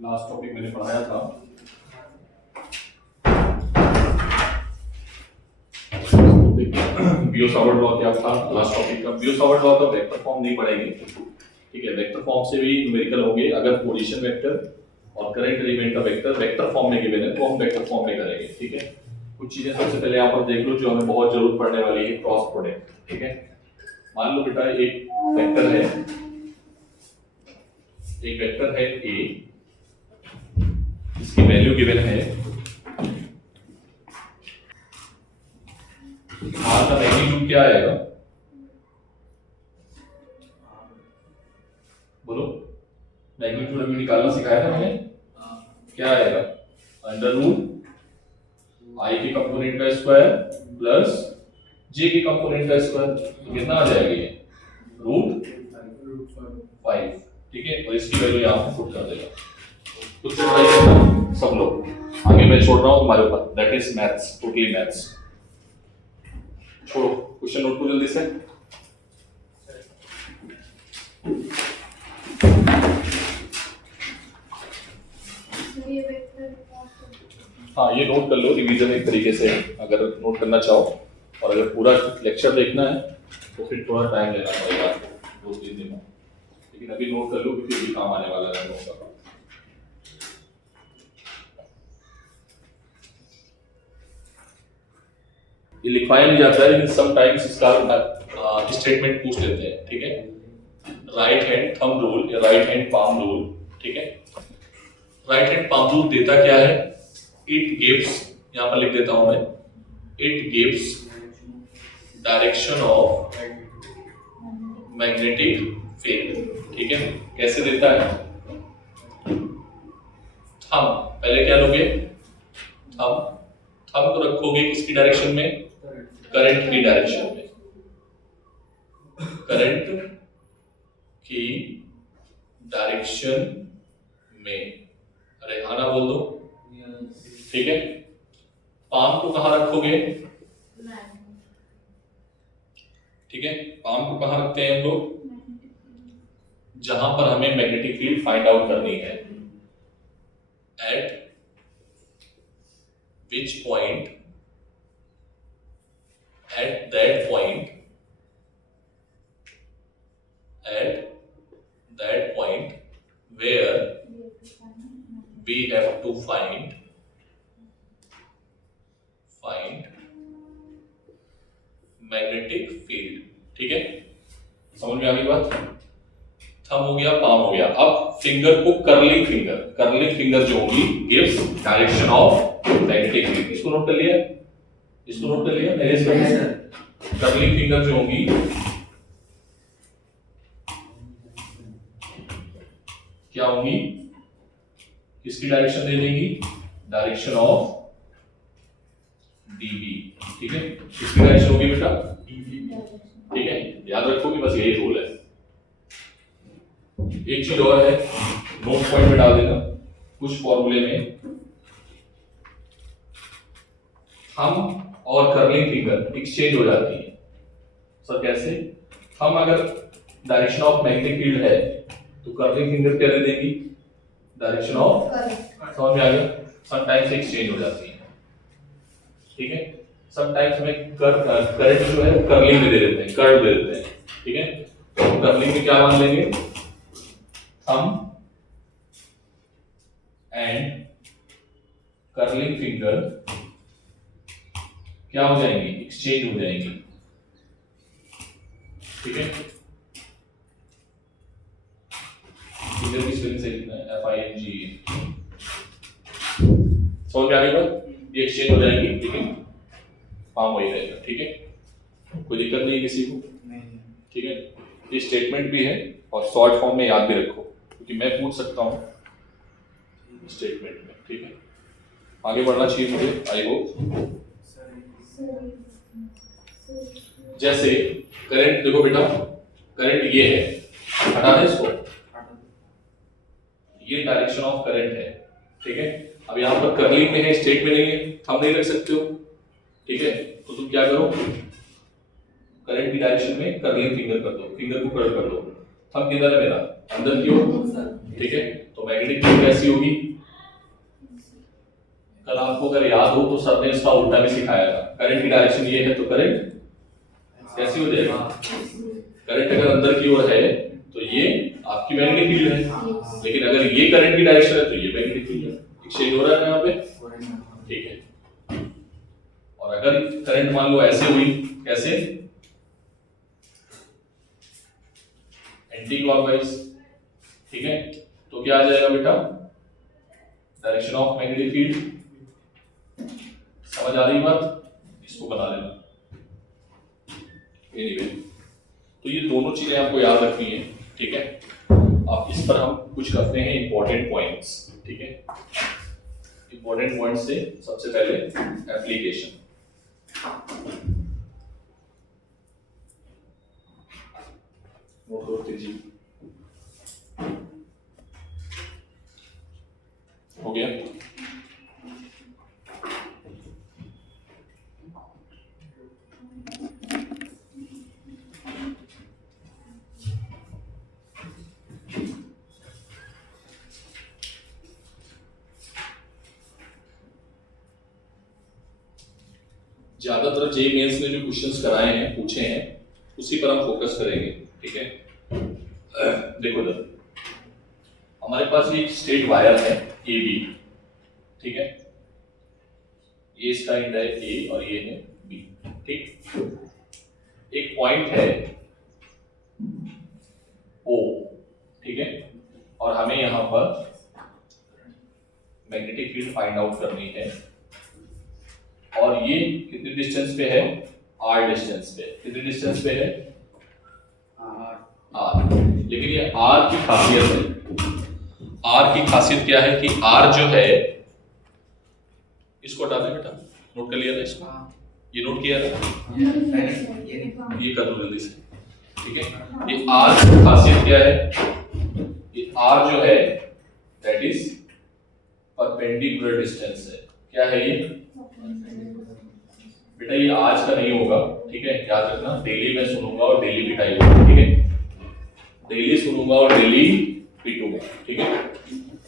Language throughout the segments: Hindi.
लास्ट टॉपिक मैंने पढ़ाया था बियो-सावर्ट लॉ क्या था लास्ट टॉपिक का। बियो-सावर्ट लॉ का वेक्टर फॉर्म नहीं पढ़ेंगे, ठीक है। वेक्टर फॉर्म से भी न्यूमेरिकल होंगे। अगर पोजीशन वेक्टर और करंट एलिमेंट का वेक्टर फॉर्म में गिवन है तो हम वेक्टर फॉर्म में करेंगे, ठीक है। कुछ चीजें सबसे पहले यहाँ पर देख लो जो हमें बहुत जरूरत पड़ने वाली है, क्रॉस प्रोडक्ट, ठीक है। मान लो बेटा एक वेक्टर है ए, इसकी वैल्यू गिवन है आर का मैग्नीट्यूड क्या आएगा, बोलो। मैग्नीट्यूड अभी निकालना सिखाया था मैंने, क्या आएगा? अंडर रूट आई के कंपोनेंट का स्क्वायर प्लस जे के कंपोनेंट का स्क्वायर, तो कितना आ जाएगा ये? रूट 5, ठीक है। और इसकी वैल्यू यहाँ पे पुट कर देगा। कुछ ट्राई करना सब लोग, आगे मैं छोड़ रहा हूँ तुम्हारे ऊपर, that is maths, totally maths. छोड़ो, क्वेश्चन नोट करो जल्दी से। हाँ, ये नोट कर लो रिवीजन एक तरीके से, अगर नोट करना चाहो। और अगर पूरा लेक्चर देखना है तो फिर थोड़ा टाइम लेना पड़ेगा आपको, 2-3 दिन में। लेकिन अभी नोट कर लो क्योंकि अभी काम आने वाला है नोट का। ये लिखवाया नहीं जाता है लेकिन समटाइम्स इसका स्टेटमेंट पूछ लेते हैं, ठीक है। राइट हैंड थंब रूल या राइट हैंड पाम रूल, ठीक है। राइट हैंड पाम रूल देता क्या है? इट गिव्स, यहां पर लिख देता हूं मैं, it gives direction of magnetic field, ठीक है। कैसे देता है? थंब, पहले क्या लोगे? थंब को रखोगे किसकी डायरेक्शन में? करंट की डायरेक्शन में, करंट की डायरेक्शन में। अरे हाँ ना बोल दो, ठीक है। पाम को कहां रखोगे? ठीक है, पाम को कहां रखते हैं हम लोग? जहां पर हमें मैग्नेटिक फील्ड फाइंड आउट करनी है। Eight which point, at that point where we have to find magnetic field, ठीक है। समझ में आ गई बात? थंब हो गया, पाम हो गया। अब फिंगर को कर्लिंग फिंगर जो होगी gives direction of magnetic field. इसको नोट कर लिया? इसको नोट कर लिया? मेरे कर्लिंग फिंगर जो होंगी क्या होंगी? किसकी डायरेक्शन दे देंगी? डायरेक्शन ऑफ डीबी, ठीक है। किसकी डायरेक्शन होगी बेटा? ठीक है, याद रखो कि बस यही रूल है। एक चीज और है, नोट पॉइंट में डाल देना, कुछ फॉर्मूले में हम और कर्लिंग फिंगर एक्सचेंज हो जाती है। सर कैसे? हम अगर डायरेक्शन ऑफ मैग्नेटिक फील्ड है तो कर्लिंग फिंगर क्या दे देंगी? डायरेक्शन ऑफ, समझ में आ गया? समटाइम्स एक्सचेंज हो जाती है, ठीक है। समटाइम्स में करंट जो है कर्लिंग में दे देते हैं, कर्व दे देते हैं, ठीक है। तो कर्लिंग में क्या मान लेंगे? थंब एंड कर्लिंग फिंगर क्या हो जाएंगी? एक्सचेंज हो जाएंगी, ठीक है। फिंगर की स्पेलिंग सही लिखना है, FING। समझ में आ गई बात? ये एक्सचेंज हो जाएंगी, ठीक है। पाम वही रहेगा, ठीक है। कोई दिक्कत नहीं किसी को, ठीक है। ये स्टेटमेंट भी है और शॉर्ट फॉर्म में याद भी रखो क्योंकि मैं पूछ सकता हूँ स्टेटमेंट में, ठीक है। आगे बढ़ना चाहिए मुझे, आई होप। जैसे करंट देखो बेटा, करंट ये है, हटा दे इसको, ये डायरेक्शन ऑफ करंट है, ठीक है। अब यहाँ पर कर्लिंग में है, स्ट्रेट में नहीं है, थंब नहीं रख सकते हो, ठीक है। तो तुम क्या करो, करंट की डायरेक्शन में कर्लिंग फिंगर कर दो, फिंगर को कर्ल कर दो। थंब किधर है मेरा? अंदर की ओर, ठीक है। तो तो मैग्नेटिक फील्ड कैसी होगी? कल आपको अगर याद हो तो सर ने इसका उल्टा भी सिखाया था। करंट की डायरेक्शन ये है तो करंट कैसी हो जाएगी? करंट अगर अंदर की ओर है तो ये आपकी मैग्नेटिक फील्ड है, लेकिन अगर ये करंट की डायरेक्शन है तो ये मैग्नेटिक फील्ड है। एक्सचेंज हो रहा है यहाँ पे, ठीक है। और अगर करंट मान लो ऐसे हुई, कैसे? एंटी क्लॉकवाइज, ठीक है। तो क्या आ जाएगा बेटा? Direction of magnetic field. समझ आ रही बात? इसको बना लेना। एनीवे, तो ये दोनों चीजें आपको याद रखनी है, ठीक है। अब इस पर हम कुछ करते हैं इंपॉर्टेंट पॉइंट्स, ठीक है। इंपॉर्टेंट पॉइंट्स से सबसे पहले एप्लीकेशन। नोट करो तेजी। हो गया? ज्यादातर जे मेंस ने जो क्वेश्चंस कराए हैं, पूछे हैं, उसी पर हम फोकस करेंगे, ठीक है। देखो जरा, हमारे पास ये स्ट्रेट वायर है ए बी, ठीक है। ये इसका एंड है ए और ये है बी, ठीक। एक पॉइंट है ओ, ठीक है। और हमें यहां पर मैग्नेटिक फील्ड फाइंड आउट करनी है। और ये कितनी डिस्टेंस पे है? आर डिस्टेंस पे। कितनी डिस्टेंस पे है? आर। लेकिन ये आर की खासियत है। आर की खासियत क्या है कि आर जो है, इसको हटा दे बेटा, नोट कर लिया था इसको, ये नोट किया था, ये कर दो जल्दी से, ठीक है। ये आर की खासियत क्या है? ये आर जो है दैट इज परपेंडिकुलर डिस्टेंस है। क्या है ये बेटा? ये आज का नहीं होगा, ठीक है, याद रखना। डेली मैं सुनूंगा और डेली पिटाई होगी, ठीक है। डेली सुनूंगा और डेली पीटूंगा, ठीक है।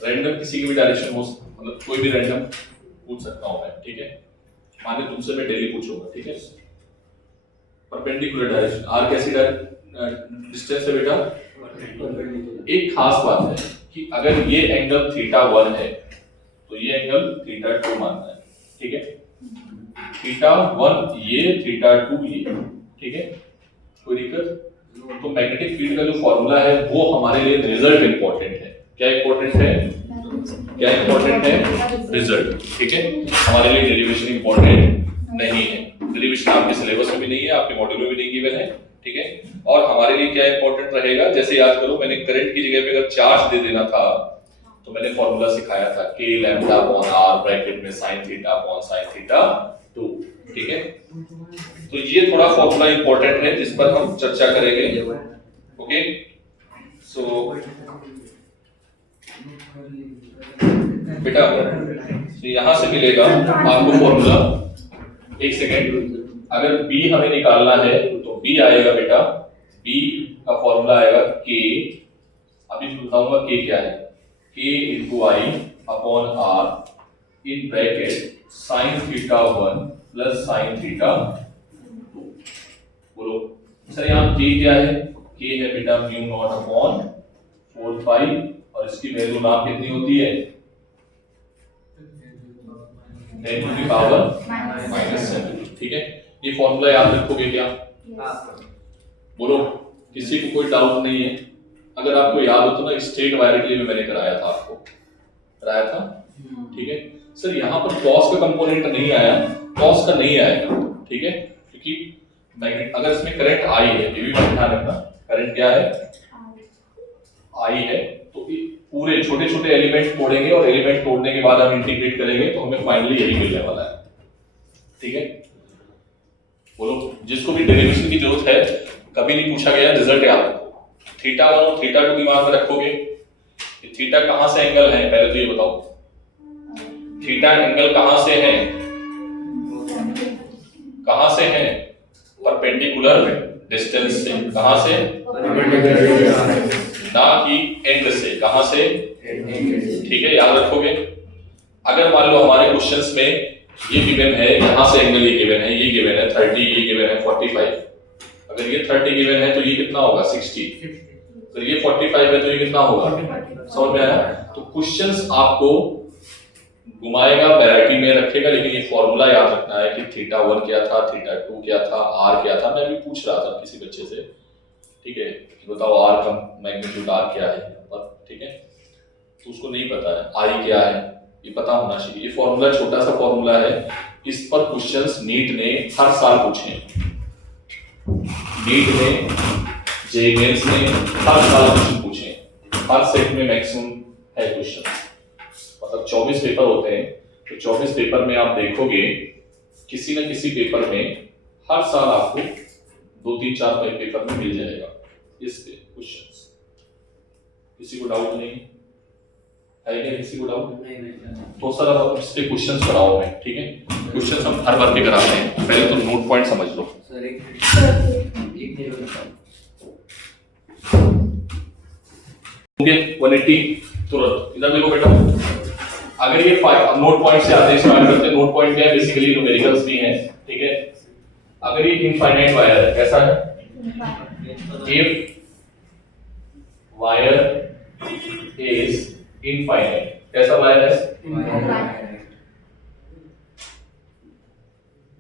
रैंडम किसी की भी डायरेक्शन हो, मतलब कोई भी रैंडम पूछ सकता हूं मैं, ठीक है। माने तुमसे मैं डेली पूछूंगा, ठीक है। परपेंडिकुलर डायरेक्शन, आर कैसी डिस्टेंस है बेटा? एक खास बात है कि अगर ये एंगल θ1 है तो ये एंगल θ2 मानना है, ठीक है। θ1 ये, θ2 ये, ठीक है। कोई दिक्कत? तो मैग्नेटिक फील्ड का जो फॉर्मूला है वो हमारे लिए रिजल्ट इंपॉर्टेंट है। क्या इंपॉर्टेंट है? क्या इंपॉर्टेंट है? रिजल्ट, ठीक है। हमारे लिए डेरिवेशन इंपॉर्टेंट नहीं है। डेरिवेशन आपके सिलेबस में भी नहीं है, आपके मॉड्यूल में भी नहीं गिवन है, ठीक है। और हमारे लिए क्या इंपॉर्टेंट रहेगा? जैसे याद करो, मैंने करंट की जगह पे अगर चार्ज दे देना था तो मैंने फॉर्मूला सिखाया था k lambda upon r bracket में sin theta upon sin theta 2, ठीक है। तो ये थोड़ा फॉर्मूला इंपॉर्टेंट है जिस पर हम चर्चा करेंगे, ओके। सो बेटा, तो यहां से मिलेगा आपको फॉर्मूला, एक सेकेंड, अगर b हमें निकालना है तो b आएगा बेटा, b का फॉर्मूला आएगा k, अभी बताऊंगा k क्या है, k into i upon r in bracket sin theta 1 plus sin theta 2। बोलो सर यहाँ k क्या है? k है बेटा म्यू नॉट अपॉन 4 पाई, और इसकी वैल्यू नाम कितनी होती है? 10 to the power -7, ठीक है। ये फॉर्मूला याद रखोगे क्या? बोलो, किसी को कोई डाउट नहीं है? अगर आपको याद हो तो ना, स्ट्रेट वायर के लिए भी मैंने कराया था, आपको कराया था, ठीक है। सर यहाँ पर कॉस का कंपोनेंट नहीं आया, कॉस का नहीं आएगा, ठीक है, क्योंकि मैग्नेट, अगर इसमें करंट आई है, ये भी ध्यान रखना, करंट क्या है? आई है, तो पूरे छोटे छोटे एलिमेंट तोड़ेंगे और एलिमेंट तोड़ने के बाद हम इंटीग्रेट करेंगे तो हमें फाइनली यही मिलने वाला है, ठीक है। बोलो, जिसको भी डेरिवेशन की जरूरत है, कभी नहीं पूछा गया, रिजल्ट याद रखो। थीटा 1 और थीटा 2 दिमाग में रखोगे। ये थीटा कहां से एंगल है, पहले तो ये बताओ, थीटा एंगल कहां से है? कहां से है? परपेंडिकुलर डिस्टेंस से। कहां से? ना कि एंड से। कहां से? ठीक है, याद रखोगे। अगर मान लो हमारे क्वेश्चंस में ये गिवन है, यहाँ से एंगल ये गिवन है, ये गिवन है 30, ये गिवन है 45। अगर ये 30 गिवन है तो ये कितना होगा 60, तो ये 45 है तो ये कितना होगा, समझ में आया। तो क्वेश्चंस आपको घुमाएगा, वैरायटी में रखेगा, लेकिन ये फॉर्मूला याद रखना है कि θ1 क्या था, θ2 क्या था, r क्या था। मैं भी पूछ रहा था किसी बच्चे से, ठीक है, कि बताओ r का मैग्नीट्यूड r क्या है, ठीक है, तो उसको नहीं पता है i क्या है, ये पता होना चाहिए। ये फॉर्मूला छोटा सा फॉर्मूला है, इस पर क्वेश्चंस नीट ने हर साल पूछे, नीट ने, जेईई मेंस ने हर साल क्वेश्चन पूछे, हर सेट में मैक्सिमम है क्वेश्चन। मतलब 24 पेपर होते हैं, तो 24 पेपर में आप देखोगे किसी न किसी पेपर में हर साल आपको 2-3-4 पेपर में मिल जाएगा इस पे क्वेश्चंस। किसी को डाउट नहीं है क्या? किसी को डाउट नहीं? तो सर इसके क्वेश्चंस कराओ मैं, ठीक है, क्वेश्चंस हम हर बार के कराते हैं, पहले तो नोट पॉइंट समझ लो। ओके 180 तुरंत इधर देखो बेटा। अगर ये नोट पॉइंट से आते स्टार्ट करते हैं, नोट पॉइंट क्या है, बेसिकली न्यूमेरिकल्स भी हैं, ठीक है। अगर ये इनफाइनाइट वायर है, कैसा है, इफ वायर इज इनफाइनाइट, कैसा वायर है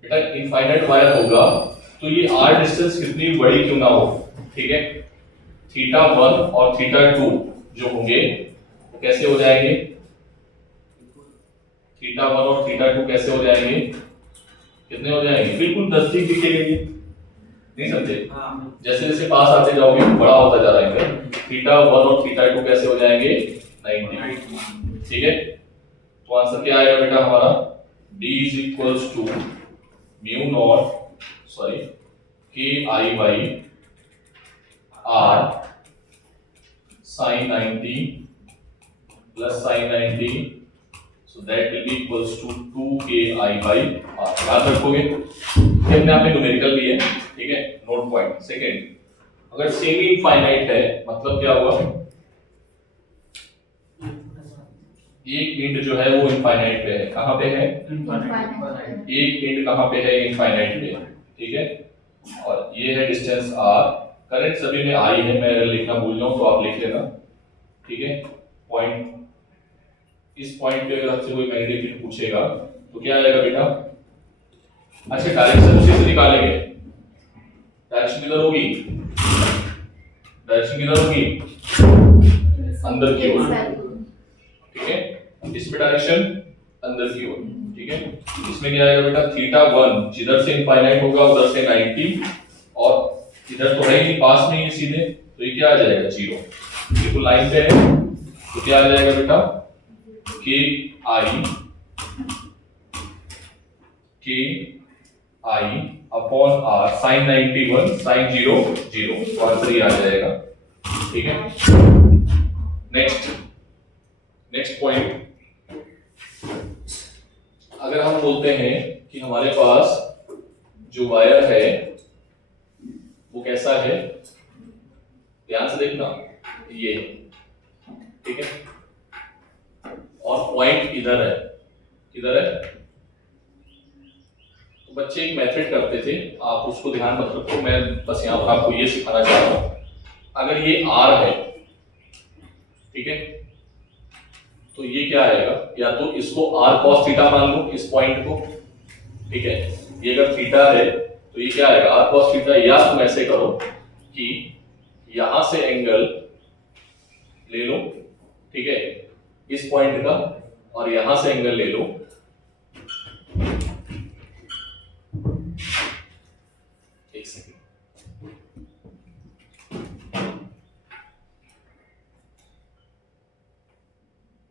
बेटा, इनफाइनाइट वायर होगा तो ये r डिस्टेंस कितनी बड़ी क्यों ना हो, ठीक है, θ1 और θ2 जो होंगे वो कैसे हो जाएंगे, θ1 और θ2 कैसे हो जाएंगे, कितने हो जाएंगे, बिल्कुल नजदीक दिखेंगे, नहीं समझे, जैसे जैसे पास आते जाओगे बड़ा होता जा रहा है, θ1 और θ2 कैसे हो जाएंगे 90, ठीक है। तो आंसर क्या आएगा बेटा हमारा, D is equals to mu naught KI by R sin 90 plus sin 90, so that will be equals to 2KI by R। याद रखोगे, ये अपने आप में न्यूमेरिकल भी है, ठीक है, नोट पॉइंट। सेकंड, अगर सेमी इनफाइनाइट है मतलब क्या हुआ, एक इंड जो है वो इनफाइनाइट पे है, कहां पे है, एक इंड कहां पे है, इनफाइनाइट पे, ठीक है, और ये है डिस्टेंस r। करंट सभी में i है, मैं अगर लिखना भूल जाऊं तो आप लिख लेना, ठीक है। पॉइंट, इस पॉइंट पे अगर आपसे कोई मैग्नेटिक फील्ड पूछेगा तो क्या आएगा बेटा, अच्छा डायरेक्शन उसी से निकालेंगे, डायरेक्शन किधर होगी, डायरेक्शन किधर होगी, अंदर की ओर, ठीक है, इसमें डायरेक्शन अंदर की ओर, ठीक है। इसमें क्या आएगा बेटा, θ1 जिधर से इनफाइनाइट होगा उधर से 90, और इधर तो है ही पास में ही सीधे, तो ये क्या आ जाएगा 0, बिल्कुल लाइन पे है, तो क्या आ जाएगा बेटा KI upon R sin 91 sin 0 0, तो आंसर ये आ जाएगा, ठीक है। नेक्स्ट पॉइंट, अगर हम बोलते हैं कि हमारे पास जो वायर है वो कैसा है, ध्यान से देखना, ये, ठीक है, और पॉइंट इधर है, किधर है, तो बच्चे एक मेथड करते थे, आप उसको ध्यान मत रखो, मैं बस यहाँ पर आपको ये सिखाना चाह रहा हूँ। अगर ये R है, ठीक है, तो ये क्या आएगा, या तो इसको r cos थीटा मान लो इस पॉइंट को, ठीक है, ये अगर थीटा है तो ये क्या आएगा r cos थीटा, या तुम ऐसे करो कि यहां से एंगल ले लो, ठीक है, इस पॉइंट का, और यहां से एंगल ले लो, एक सेकंड,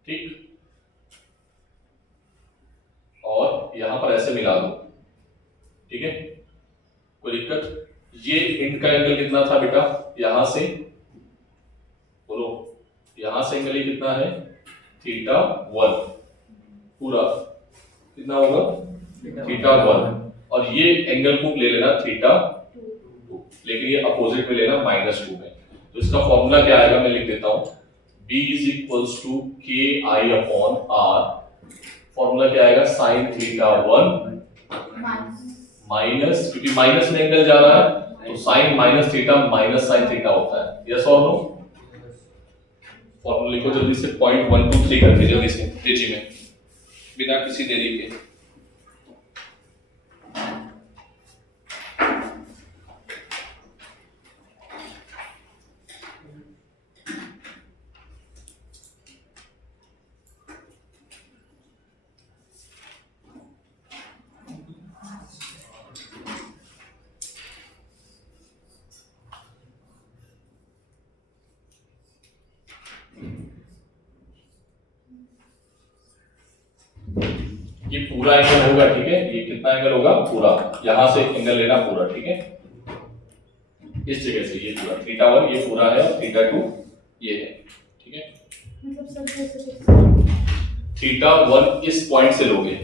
ठीक, और यहां पर ऐसे मिला दो, ठीक है, कोई दिक्कत। ये इंड का एंगल कितना था बेटा, यहां से बोलो, यहां से एंगल कितना है θ1, पूरा कितना होगा θ1, और ये एंगल को ले लेना θ2, लेकिन ये अपोजिट में लेना -2 में। तो इसका फॉर्मूला क्या आएगा, मैं लिख देता हूं, B इज इक्वल्स टू के आई अपॉन आर, फॉर्मूला क्या आएगा साइन थीटा 1 माइनस, क्योंकि माइनस में एंगल जा रहा है तो sine minus theta minus sine theta होता है, यस और नो। फॉर्मूला लिखो जल्दी से, पॉइंट 1 2 3 करके जल्दी से तेजी में बिना किसी देरी के। ये पूरा एंगल होगा, ठीक है, ये कितना एंगल होगा पूरा, यहां से एंगल लेना पूरा, ठीक है, इस जगह से ये पूरा थीटा 1 ये पूरा है और थीटा 2 ये है, ठीक है, थीटा 1 इस पॉइंट से लोगे,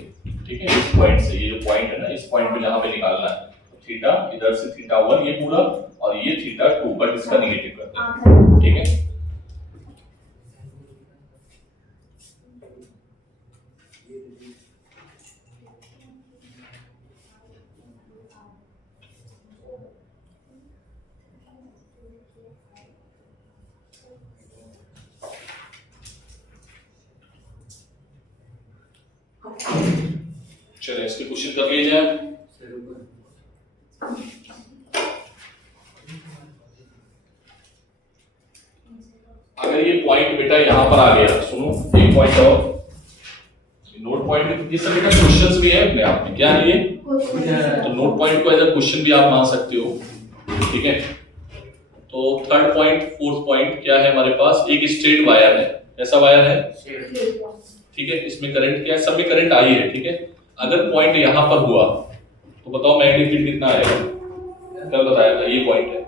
ठीक है, इस पॉइंट से, ये जो पॉइंट है ना इस पॉइंट पे यहां पे निकालना है, तो थीटा इधर से थीटा 1 ये पूरा और ये थीटा 2 बट इसका नेगेटिव करते हैं, ठीक है। चलिए इसके क्वेश्चन कर लिए जाए। अगर ये पॉइंट बेटा यहां पर आ गया, सुनो एक पॉइंट और नोट पॉइंट, ये सभी का क्वेश्चंस भी है अपने आप में, क्या है ये, तो नोट पॉइंट को एज अ क्वेश्चन भी आप मान सकते हो, ठीक है। तो थर्ड पॉइंट फोर्थ पॉइंट क्या है हमारे पास, एक स्ट्रेट वायर है, ऐसा वायर है, ठीक है, इसमें करंट क्या है, सब में करंट आई है, ठीक है। अगर पॉइंट यहां पर हुआ तो बताओ मैग्नेटिक फील्ड कितना आएगा, कल बताया था, ये पॉइंट है,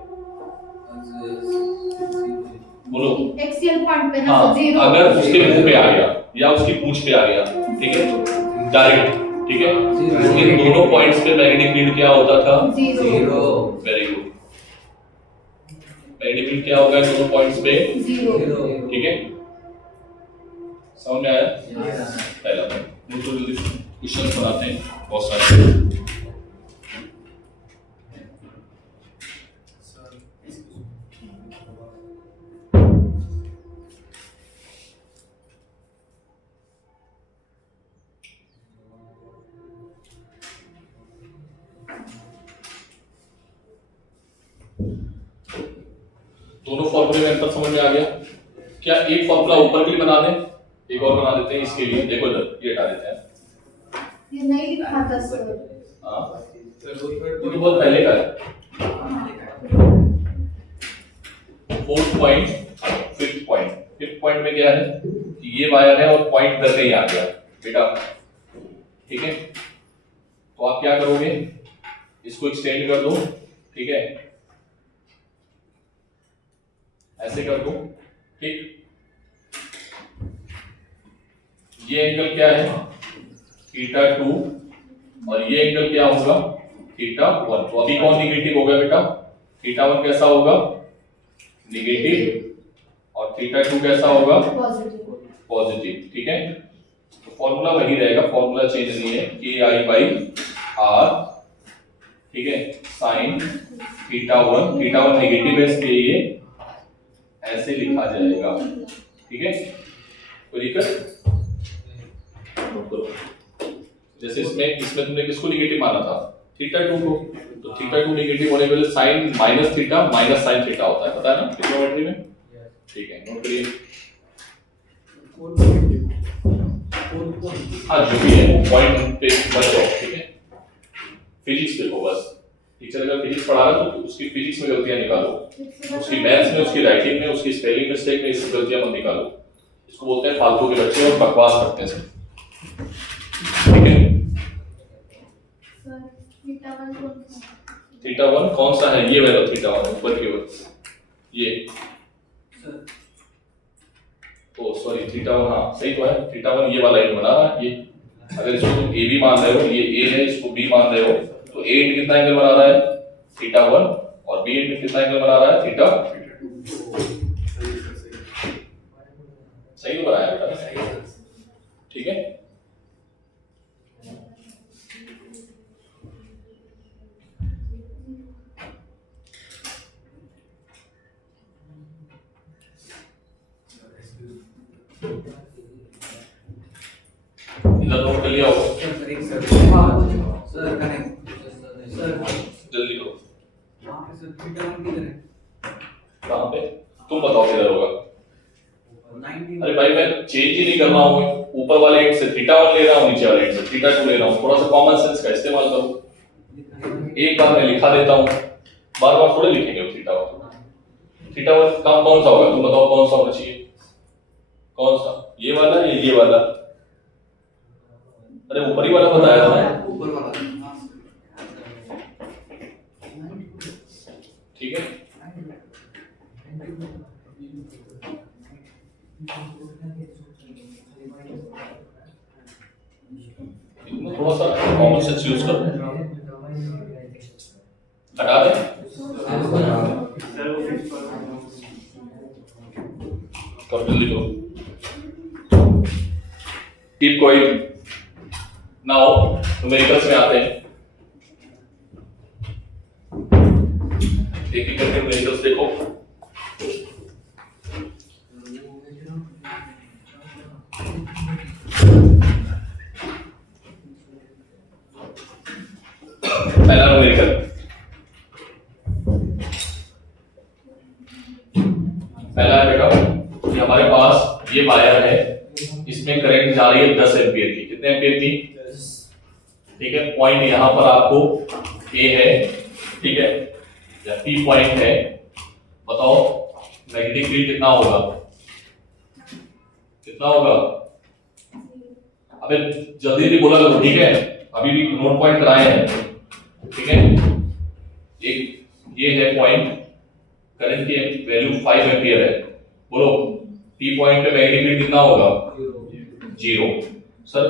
बोलो एक्सियल पॉइंट पे ना, हाँ, जीरो, अगर उसके मुंह पे आ गया या उसकी पूंछ पे आ गया, ठीक है, डायरेक्ट, ठीक है, इन दोनों पॉइंट्स पे मैग्नेटिक फील्ड क्या होता था, zero, very good. Magnetic field क्या होगा इन दोनों पॉइंट्स पे, जीरो, ठीक है, समझ में आया पहला पॉइंट। तो जल्दी क्वेश्चन बनाते हैं बहुत सारे। दोनों फॉर्मूले में अंतर समझ में आ गया क्या, एक फॉर्मूला ऊपर के लिए बना दें, एक और बना देते हैं इसके लिए, देखो इधर ये हटा देते हैं, ये नहीं लिखा था सर, हाँ ये तो बहुत पहले का है। Fourth point fifth point, fifth point में क्या है कि ये वायर है और पॉइंट इधर कहीं आ गया बेटा, ठीक है, तो आप क्या करोगे, इसको एक्सटेंड कर दो, ठीक है, ऐसे कर दो, ठीक, ये एंगल क्या है थीटा 2 और ये एंगल क्या होगा थीटा 1, तो अभी कौन निगेटिव होगा बेटा, थीटा 1 कैसा होगा निगेटिव और थीटा 2 कैसा होगा पॉजिटिव, पॉजिटिव, ठीक है। तो फॉर्मूला वही रहेगा, फॉर्मूला चेंज नहीं है, के आई बाई आर, ठीक है, साइन थीटा 1 नेगेटिव है इसलिए ये ऐसे लिखा जाएगा, ठीक है, कोई दिक्कत, जैसे इसमें तुमने किसको निगेटिव माना था थीटा 2 को, तो थीटा 2 नेगेटिव होने के लिए sine minus theta minus sine theta होता है, पता है ना ट्रिग्नोमेट्री में, ठीक है, नोट करिए, हाँ जो भी है पॉइंट पे मत जाओ, ठीक है, फिजिक्स देखो बस, टीचर अगर फिजिक्स पढ़ा रहा है तो उसकी फिजिक्स में गलतियां निकालो, उसकी मैथ्स में, उसकी राइटिंग में, उसकी स्पेलिंग मिस्टेक में इसकी गलतियां मत निकालो, इसको बोलते हैं फालतू के बच्चे और बकवास करते हैं, ठीक है। सर थीटा 1 कौन सा है, ये वाला थीटा 1 ऊपर की ओर, ये ओ सॉरी थीटा 1, हाँ सही तो है, थीटा 1 ये वाला एंड बना रहा है, ये अगर इसको तुम ए बी मान रहे हो, ये ए है, इसको बी मान रहे हो, तो ए एंड कितना एंगल बना रहा है थीटा 1 और बी एंड कितना एंगल बना रहा है थीटा, सही तो बनाया बेटा, ठीक है। इधर नोट कर लिया हो, जल्दी करो। कहाँ पे तुम बताओ किधर होगा? अरे भाई मैं चेंज ही नहीं कर रहा हूँ, ऊपर वाले एंड से θ1 ले रहा हूँ, नीचे वाले एंड से θ2 ले रहा हूँ। थोड़ा सा कॉमन सेंस का इस्तेमाल करो। एक बार मैं लिखा देता हूँ, बार बार थोड़े लिखेंगे θ1। θ1 काम कौन सा होगा, तुम बताओ कौन सा होना चाहिए? कौन सा, ये वाला या ये वाला? अरे ऊपर ही वाला बताया था ना, ऊपर वाला। ठीक है। थोड़ा सा कॉमन सेंस यूज करो, हटा दे। करो जल्दी करो। Keep going. नाउ न्यूमेरिकल्स में आते हैं, एक एक करके न्यूमेरिकल्स देखो। पहला न्यूमेरिकल, पहला है बेटा कि हमारे पास ये वायर है, इसमें करंट जा रही है 10 एम्पीयर की। कितने एम्पीयर की? ठीक है। पॉइंट यहां पर आपको ए है, ठीक है, या पी पॉइंट है। बताओ मैग्नेटिक फील्ड कितना होगा, कितना होगा? अबे जल्दी जल्दी बोला करो, ठीक है, अभी भी नोट पॉइंट कराए हैं, ठीक है। एक ये है पॉइंट, करंट की वैल्यू 5 एम्पीयर है। बोलो पी पॉइंट पे मैग्नेटिक फील्ड कितना होगा? 0। सर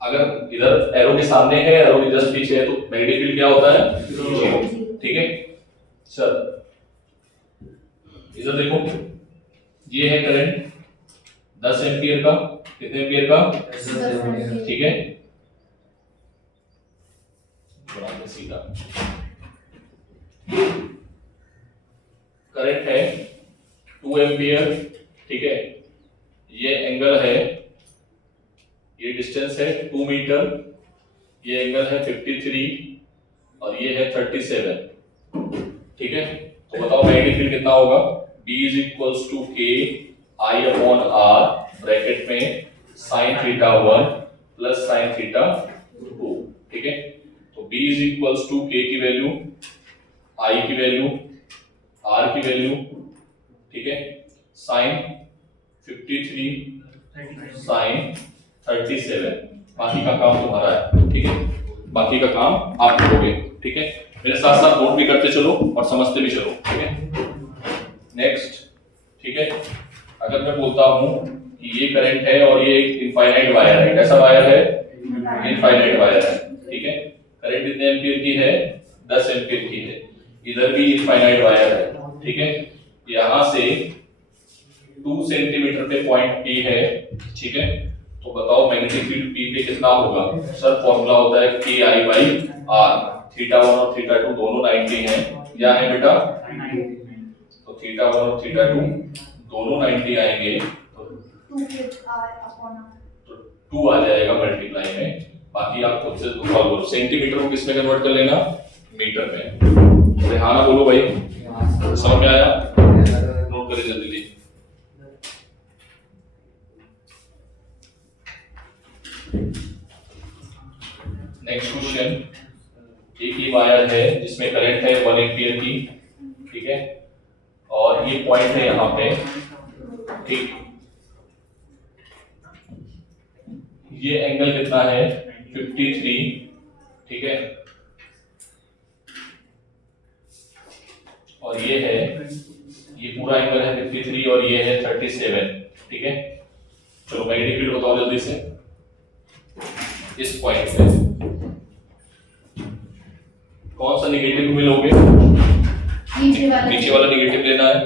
अगर इधर एरो के सामने है, एरो के जस्ट पीछे है, तो मैग्नेटिक फील्ड क्या होता है? 0, ठीक है। सर इधर देखो, ये है करंट 10 एम्पीयर का। कितने एम्पीयर का? 10 ठीक है। बनाते सीधा, करंट है 2 एम्पीयर, ठीक है। ये एंगल है, ये डिस्टेंस है 2 मीटर, ये एंगल है 53 और ये है 37, ठीक है। तो बताओ मैग्नेटिक फील्ड कितना होगा? B is equals to K I upon R bracket में sin θ1 प्लस sin θ2, ठीक है। तो B is equals to K की वैल्यू, I की वैल्यू, R की वैल्यू, ठीक है, sin 53 sin 37। बाकी का काम तुम्हारा है, ठीक है, बाकी का काम आप करोगे, ठीक है। मेरे साथ साथ नोट भी करते चलो और समझते भी चलो, ठीक है। नेक्स्ट, ठीक है, अगर मैं बोलता हूं कि ये करंट है और ये एक इनफाइनाइट वायर है, कैसा वायर है? इनफाइनाइट वायर है, ठीक है। करंट कितने एम्पीयर की है? 10 एम्पीयर की है। इधर भी इनफाइनाइट वायर है, ठीक है। यहां से 2 सेंटीमीटर पे पॉइंट P है, ठीक है। तो बताओ मैग्नेटिक फील्ड P पे कितना होगा? सर फॉर्मूला होता है KI/R। θ1 और θ2 दोनों 90 हैं। क्या है बेटा? तो θ1 और θ2 दोनों 90 आएंगे, तो 2 आ जाएगा मल्टीप्लाई में। बाकी आप खुद से सॉल्व करो। सेंटीमीटर को किस में कन्वर्ट कर लेना? मीटर में। रेहाना बोलो भाई, समझ में आया? नोट करें जल्दी जल्दी। नेक्स्ट क्वेश्चन, एक ही वायर है जिसमें करंट है 1 एम्पीयर की, ठीक है, और ये पॉइंट है यहाँ पे, ठीक। ये एंगल कितना है? 53, ठीक है, और ये है, ये पूरा एंगल है 53 और ये है 37, ठीक है। चलो मैग्नेटिक फील्ड बताओ जल्दी से इस पॉइंट पे। कौन सा नेगेटिव मिलोगे? नीचे वाला नेगेटिव लेना है।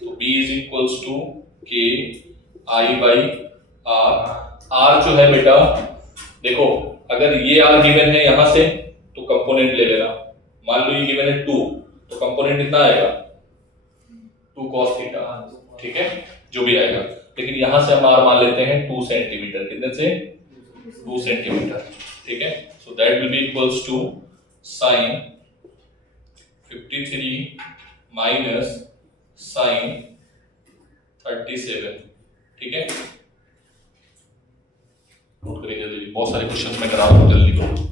तो B is equals to K I by R. R जो है बेटा देखो, अगर ये आर गिवन है यहां से तो कंपोनेंट ले लेना। मान लो ये गिवन है 2, तो कंपोनेंट कितना आएगा 2 cos थीटा, ठीक है, जो भी आएगा। लेकिन यहां से हम आर मान लेते हैं 2 सेंटीमीटर, कितने से 2 सेंटीमीटर, ठीक है। So that will be equals to sine 53 minus sine 37, ठीक है। नोट करिए जल्दी, बहुत सारे क्वेश्चंस मैं करा रहा हूं, जल्दी करो।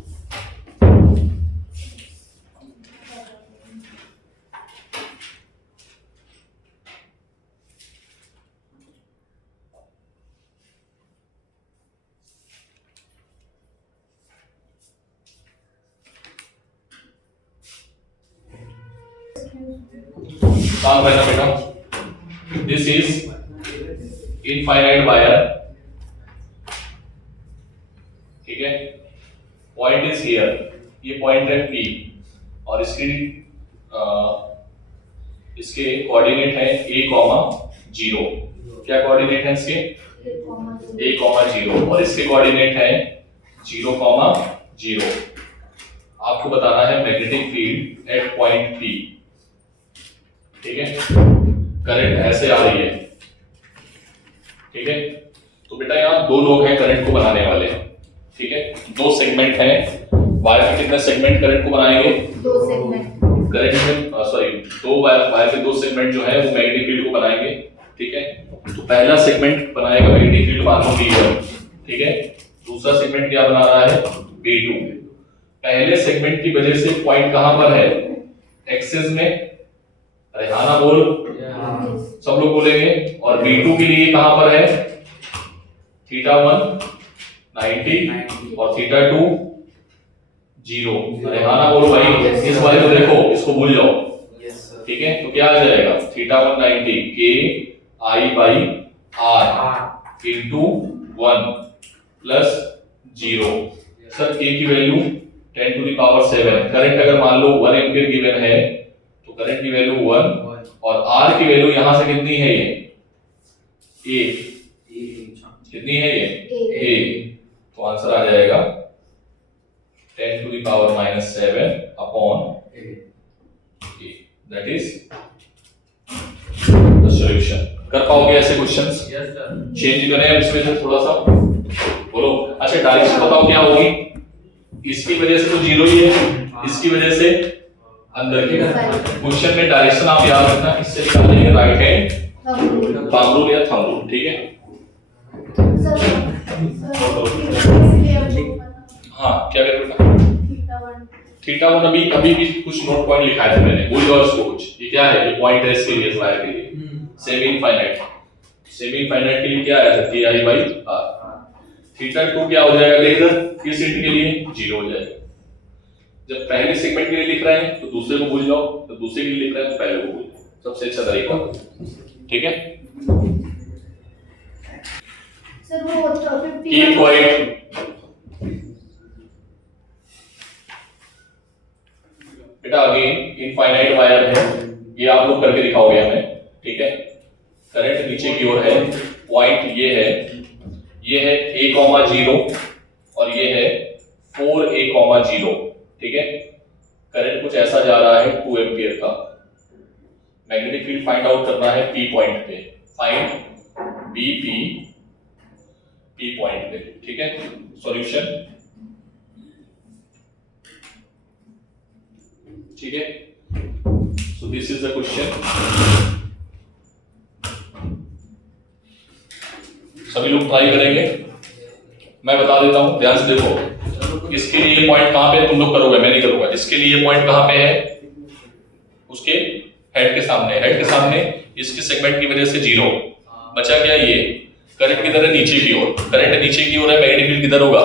काम करना बेटा, दिस इज इनफाइनाइट वायर, ठीक है। पॉइंट इज हियर, ये पॉइंट है P और इसके कोऑर्डिनेट है a,0। क्या कोऑर्डिनेट है इसके a,0 और इसके कोऑर्डिनेट है 0,0। आपको बताना है magnetic field at point P, ठीक है। करंट ऐसे आ रही है, ठीक है। तो बेटा यहाँ 2 लोग हैं करंट को बनाने वाले, ठीक है। 2 सेगमेंट हैं वायर के, कितने सेगमेंट करंट को बनाएंगे 2 सेगमेंट करंट में, सॉरी 2 वायर के 2 सेगमेंट जो है वो मैग्नेटिक फील्ड को बनाएंगे, ठीक है। तो पहला सेगमेंट बनाएगा मैग्नेटिक फील्ड मान लो B1, ठीक है। दूसरा सेगमेंट क्या बना रहा है B2। पहले सेगमेंट की वजह से पॉइंट कहां पर है एक्सिस में, अरे हाँ ना बोल, सब लोग बोलेंगे। और B2 के लिए कहां पर है θ1 90 और θ2 0। अरे हाँ ना बोलो भाई, इस वाले को देखो, इसको भूल जाओ, ठीक है। तो क्या आ जाएगा θ1 90 k I by r into 1 plus 0। Sir k की value 10 to the power 7। Current अगर मान लो 1 एम्पीयर गिवन है तो करंट की वैल्यू 1 और r की वैल्यू यहां से कितनी है, ये a, कितनी है ये a। तो आंसर आ जाएगा 10 to the power minus 7 upon a, that is the solution. कर पाओगे ऐसे क्वेश्चंस? Yes sir. चेंज करें अब इसमें से थोड़ा सा, बोलो। अच्छा डायरेक्शन बताओ क्या होगी, इसकी वजह से तो 0 ही है, इसकी वजह से अंदर की। क्वेश्चन में डायरेक्शन आप याद रखना, इससे निकाल देंगे राइट हैंड थंब रूल या थंब रूल, ठीक है। हाँ क्या कर बेटा, θ1 अभी भी कुछ नोट पॉइंट लिखा है मैंने, भूल जाओ इसको कुछ। ये क्या है, ये पॉइंट है इसके लिए, इस वायर के लिए सेमी इनफाइनाइट। सेमी इनफाइनाइट के लिए क्या आया था KI बाई R। θ2 क्या हो जाएगा इधर इस सेट के लिए 0 हो जाएगा। जब पहले सेगमेंट के लिए लिख रहे हैं तो दूसरे को भूल जाओ, तो दूसरे के लिए लिख रहे हैं तो पहले को भूल जाओ, सबसे अच्छा तरीका, ठीक है। सर वो 50 कीप क्वाइट। बेटा अगेन इनफाइनाइट वायर है, ये आप लोग करके दिखाओगे हमें, ठीक है। करंट नीचे की ओर है, पॉइंट ये है a,0 और ये है 4a,0, ठीक है। करंट कुछ ऐसा जा रहा है 2 एम्पियर का। मैग्नेटिक फील्ड फाइंड आउट करना है P पॉइंट पे, फाइंड P पॉइंट पे, ठीक है। सॉल्यूशन, ठीक है। So this is the question, सभी लोग ट्राई करेंगे, मैं बता देता हूं, ध्यान से देखो। इसके लिए पॉइंट कहां पे तुम लोग करोगे, मैं नहीं करूंगा। इसके लिए पॉइंट कहां पे है, उसके हेड के सामने इसके सेगमेंट की वजह से 0 बचा। क्या ये करंट किधर है, नीचे की ओर। करंट नीचे की ओर है, मैग्नेटिक फील्ड किधर होगा,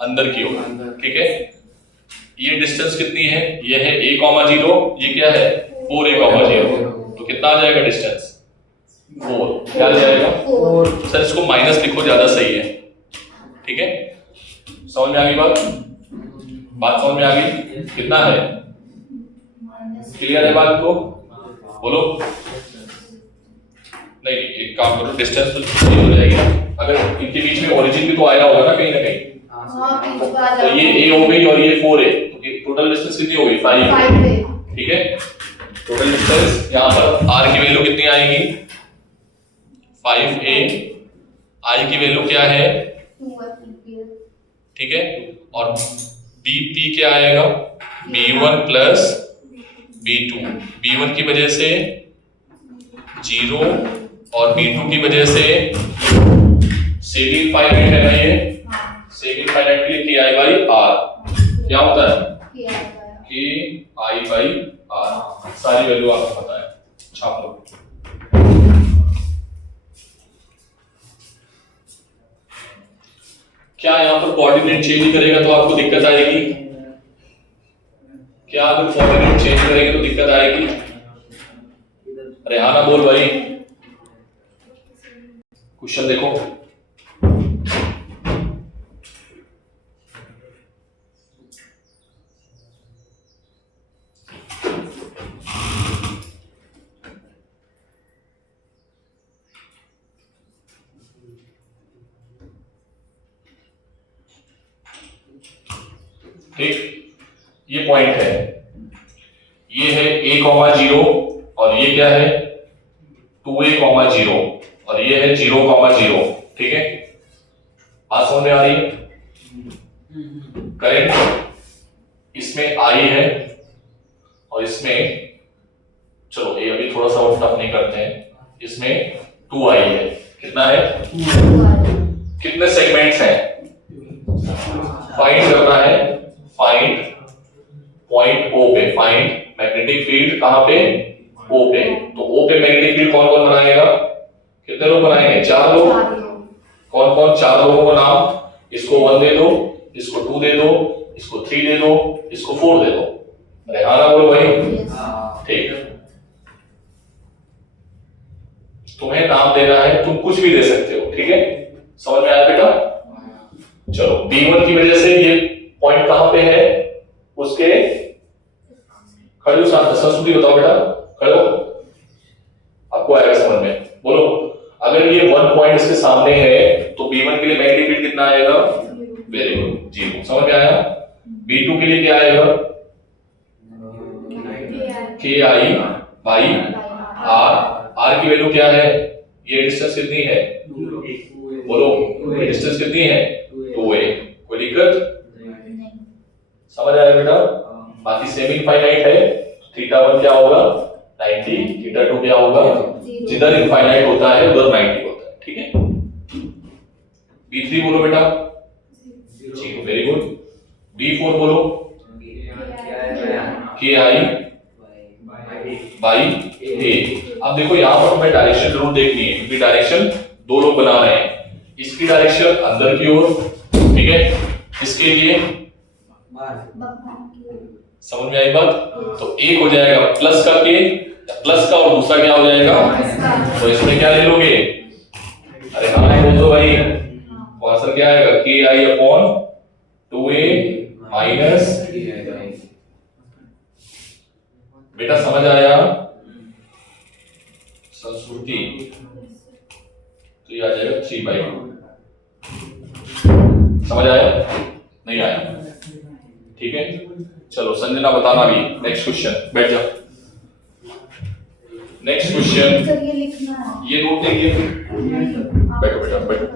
अंदर की ओर, ठीक है। ये डिस्टेंस कितनी है, ये है a,0, ये क्या है 4a,0। तो कितना आ जाएगा डिस्टेंस 4, क्या आ जाएगा 4। सर इसको माइनस लिखो, ज्यादा सही है, ठीक है। समझ में आ गई बात समझ में आ गई, कितना है, क्लियर है बात को, बोलो। नहीं एक काम करो, डिस्टेंस तो चेंज हो जाएगी, अगर इनके बीच में ओरिजिन भी तो आया होगा ना कहीं ना कहीं, हाँ बीच का तो ये a हो गई और ये 4 है, तो टोटल डिस्टेंस कितनी हो गई 5 है, ठीक है। टोटल डिस्टेंस यहाँ पर r की वैल्यू कितनी आएगी 5a, i की वैल्यू क्या है 2 ठीक है, और bp क्या आएगा b1 प्लस b2, b1 की वजह से 0 और b2 की वजह से सेक इनफाइनाइट है ना, ये सेक इनफाइनाइट के लिए ki by r क्या होता है ki by r, सारी वैल्यू आपको पता है, छाप लो। क्या यहाँ पर कोऑर्डिनेट चेंज करेगा तो आपको दिक्कत आएगी, क्या अगर कोऑर्डिनेट चेंज करेंगे तो दिक्कत आएगी, अरे हाँ ना बोल भाई, क्वेश्चन देखो ठीक, ये पॉइंट है, ये है a,0 और ये क्या है 2a,0 और ये है 0,0, ठीक है, बात समझ में आ रही है। करेक्ट, इसमें i है और इसमें चलो ये अभी थोड़ा सा और टफ नहीं करते हैं, इसमें 2i है, कितना है, कितने सेगमेंट्स हैं, फाइंड करना है, फाइंड पॉइंट O पे, फाइंड मैग्नेटिक फील्ड कहां पे O पे, तो O पे मैग्नेटिक फील्ड कौन कौन बनाएगा, कितने लोग बनाएंगे 4 लोग, कौन कौन 4 लोगों का नाम, इसको 1 दे दो, इसको 2 दे दो, इसको 3 दे दो, इसको 4 दे दो, अरे हाँ ना बोलो भाई, ठीक, तुम्हें नाम देना है, तुम कुछ भी दे सकते हो, ठीक है, समझ में आया बेटा। चलो B1 की वजह से ये पॉइंट कहां पे है, उसके खड़े हो, संस्कृति बताओ बेटा, खड़े हो, आपको आएगा समझ में, बोलो, अगर ये 1 पॉइंट इसके सामने है तो B1 के लिए मैग्नेटिक फील्ड कितना आएगा, वेरी गुड, 0, समझ में आया। B2 के लिए क्या आएगा ki by r की वैल्यू क्या है, ये डिस्टेंस कितनी है, बोलो डिस्टेंस कितनी है 2a, कोई दिक्कत, समझ आया बेटा। बाकी सेमी इनफाइनाइट है, θ1 क्या होगा 90, θ2 क्या होगा, जिधर इनफाइनाइट होता है उधर 90 होता है, ठीक है। B3 बोलो बेटा, 0, वेरी गुड। B4 बोलो ki by a, अब देखो यहाँ पर हमें डायरेक्शन जरूर देखनी है, क्योंकि डायरेक्शन 2 लोग बना रहे हैं, इसकी डायरेक्शन अंदर की ओर, ठीक है, इसके लिए समझ में आई बात, तो एक हो जाएगा प्लस का के, प्लस का और दूसरा क्या हो जाएगा, तो इसमें क्या ले लोगे, अरे हाँ बोल दो भाई, आंसर क्या आएगा ki/2a माइनस, बेटा समझ आया संस्कृति, तो ये आ जाएगा 3/2, समझ आया नहीं आया, ठीक है। चलो संजना बताना भी, नेक्स्ट क्वेश्चन, बैठ जाओ, नेक्स्ट क्वेश्चन, सर ये लिखना है, ये नोट देखिए, बैठो बेटा बैठो,